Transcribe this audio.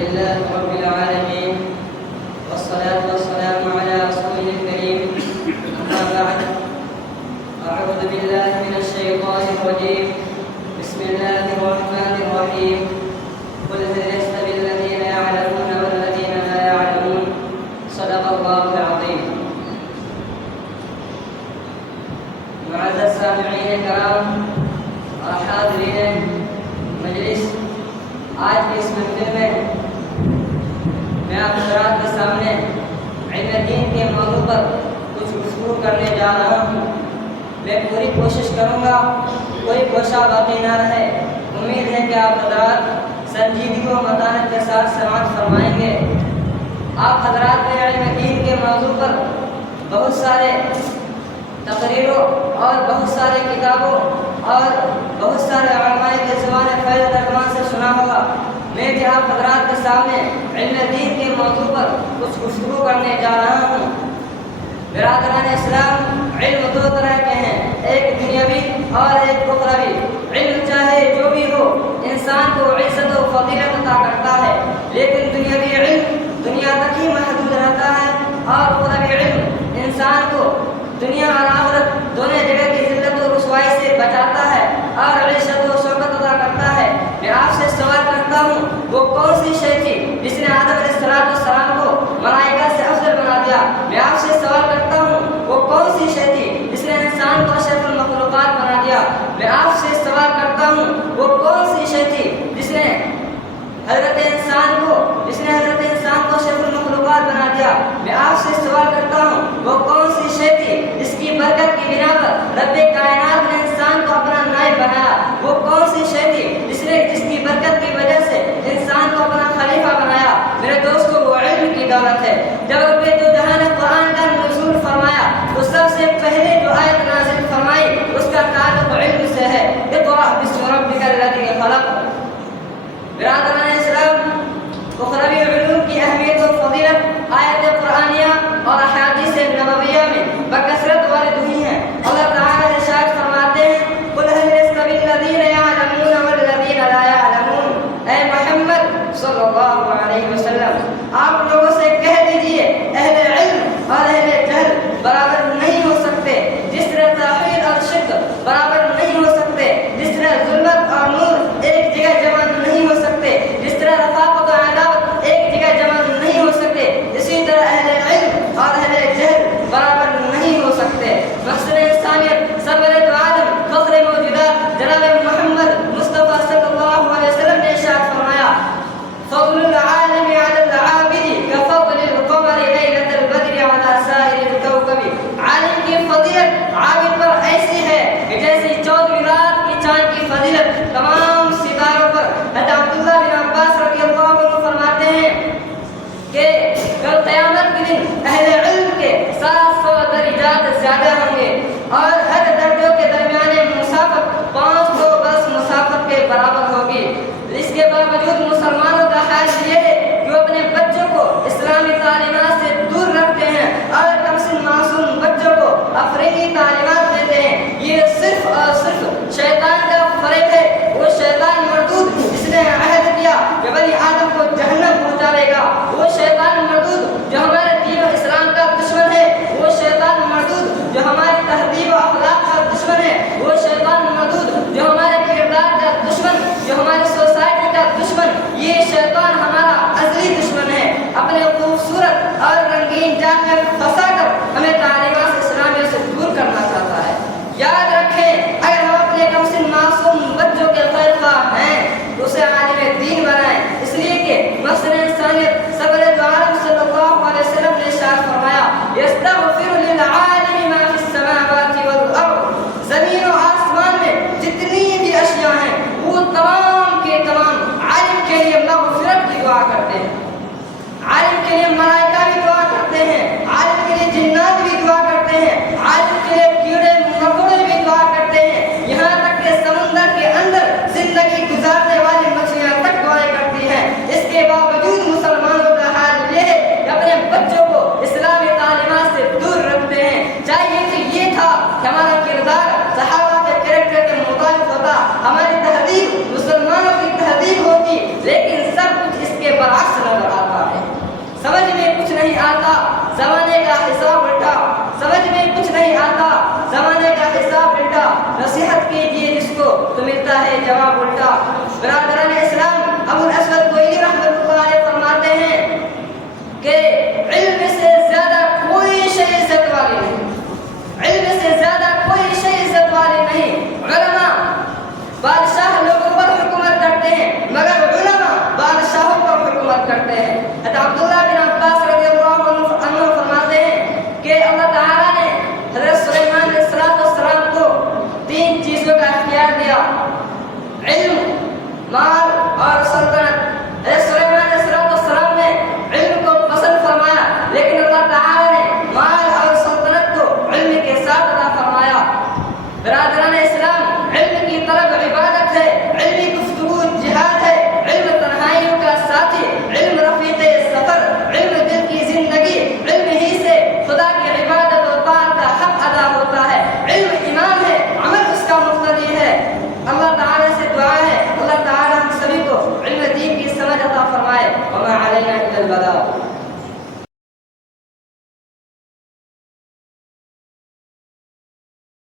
لله رب العالمين والصلاة والسلام على رسوله الكريم أما بعد أعوذ بالله من الشيطان الرجيم بسم الله الرحمن الرحيم قل هل يستوي الذين يعلمون والذين لا يعلمون صدق الله العظيم. معزز سامعین کرام اور حاضرین مجلس، آج کی اس محفل میں آپ حضرات کے سامنے علم دین کے موضوع پر کچھ گفتگو کرنے جا رہا ہوں. میں پوری کوشش کروں گا کوئی گوشہ باقی نہ رہے. امید ہے کہ آپ حضرات سنجیدگی و متانت کے ساتھ سماعت فرمائیں گے. آپ حضرات نے علم دین کے موضوع پر بہت سارے تقریروں اور بہت سارے کتابوں اور بہت سارے علماء کے زبان فیض ترجمان سے سنا ہوگا. میں بھی آپ حضرات کے سامنے علم دین کے موضوع پر کچھ گفتگو کرنے جا رہا ہوں. برادران اسلام، علم دو طرح کے ہیں، ایک دنیاوی اور ایک اخروی. علم چاہے جو بھی ہو انسان کو عزت و فضیلت عطا کرتا ہے، لیکن دنیاوی علم دنیا تک ہی محدود رہتا ہے، اور اخروی علم انسان کو دنیا اور آخرت دونوں جگہ کی ذلت و رسوائی سے بچاتا ہے اور عزت و شوکت عطا کرتا ہے. میں آپ سے سوال کرتا ہوں، وہ کون سی شے تھی جس نے آدم علیہ السلام کو ملائکہ سے افضل بنا دیا؟ میں آپ سے سوال کرتا ہوں، وہ کون سی شے تھی جس نے انسان کو اشرف المخلوقات بنا دیا؟ میں آپ سے سوال کرتا ہوں، وہ کون سی شے تھی جس نے حضرت انسان کو اشرف المخلوقات بنا دیا؟ میں آپ سے سوال کرتا ہوں، وہ کون سی شے تھی جس کی برکت کی بنا پر رب کائنات نے انسان کو اپنا نائب بنایا؟ وہ کون سی شے تھی جس کی برکت کی وجہ سے انسان کو اپنا خلیفہ بنایا؟ میرے دوستو، وہ علم کی دولت ہے. جب رب جو جہان قرآن کا نزول فرمایا تو سب سے پہلے جو آیت نازل فرمائی اس کا تعلق علم سے ہے. اقرأ باسم ربک الذی خلق. برادران اسلام، اخروی علوم کی اہمیت و فضیلت آیت قرآنیہ اور احادیث نبویہ میں بکثرت وارد ہوئی ہیں. اللہ تعالی ارشاد فرماتے ہیں، قل هل يستوي الذين يعلمون والذين لا يعلمون. اے محمد صلی اللہ علیہ وسلم، آپ لوگوں سے کہہ دیجئے اہل علم اور اہل جہل برابر نہیں ہو سکتے. جس طرح توحید اور شرک برابر نہیں ہو سکتے، جس طرح ظلمت اور نور ایک جگہ جمع نہیں ہو سکتے، جس طرح رفاقت و عداوت ایک جگہ جمع نہیں ہو سکتے، اسی طرح اہل علم اور اہل جہل برابر نہیں ہو سکتے. مقصد انسانیت سرورت عالم فخر موجودات جناب محمد مصطفیٰ صلی اللہ علیہ وسلم نے ارشاد فرمایا، فضل العالم على العابد كفضل القمر ليلة البدر على سائر الكوكب. عالم کی فضیلت عابد پر ایسی ہے کہ جیسی 14 رات کی چاند کی فضیلت تمام ستاروں پر. حضرت عبداللہ بن عباس رضی اللہ عنہ فرماتے ہیں کہ کل قیامت کے دن اہل علم کے 700 درجات زیادہ ہوں گے، اور ہر درجوں کے درمیانے مسافت 500 گز مسافت کے برابر ہوگی. اس کے باوجود مسلمانوں کا حال یہ ہے کہ وہ اپنے بچوں کو اسلامی تعلیمات سے دور رکھتے ہیں اور کم سن معصوم بچوں کو افریقی تعلیمات دیتے ہیں. یہ صرف اور صرف شیطان کا فریب ہے. وہ شیطان مردود جس نے عہد کیا کہ بنی آدم کو جہنم پہنچاوے گا، وہ شیطان مردود جو ہمارے دین و اسلام کا دشمن ہے، وہ شیطان مردود جو ہماری تہذیب و اخلاق کا دشمن ہے، وہ شیطان مردود جو ہمارے کردار کا دشمن، جو ہماری سوسائٹی کا دشمن، یہ شیطان ہمارا ازلی دشمن ہے. اپنے خوبصورت اور رنگین جال میں پھنسا کر ہمیں تعلیمات اسلامیہ سے دور کرنا چاہتا ہے. یاد رکھیں، اگر ہم اپنے کم سن معصوم بچوں کے خیر خواہ ہیں تو اسے عالم دین بنائیں. اس لیے کہ مقصد انسانیت سرورت عالم صلی اللہ علیہ وسلم نے ارشاد فرمایا، یستغفر للعالم ما فی السماوات والارض. زمین و آسمان میں جتنی بھی اشیاء ہیں وہ تمام کے تمام عالم کے لیے مغفرت کی دعا کرتے ہیں. عالم کے لیے ملائکہ بھی دعا کرتے ہیں، عالم کے لیے جنات بھی دعا کرتے ہیں، عالم کے لیے کیڑے مکوڑے بھی دعا کرتے ہیں، یہاں تک کہ سمندر کے اندر زندگی گزارنے والی مچھلیاں تک دعائیں کرتی ہیں. اس کے باوجود مسلمانوں کا حال یہ ہے کہ اپنے بچوں کو اسلامی تعلیمات سے دور برعکس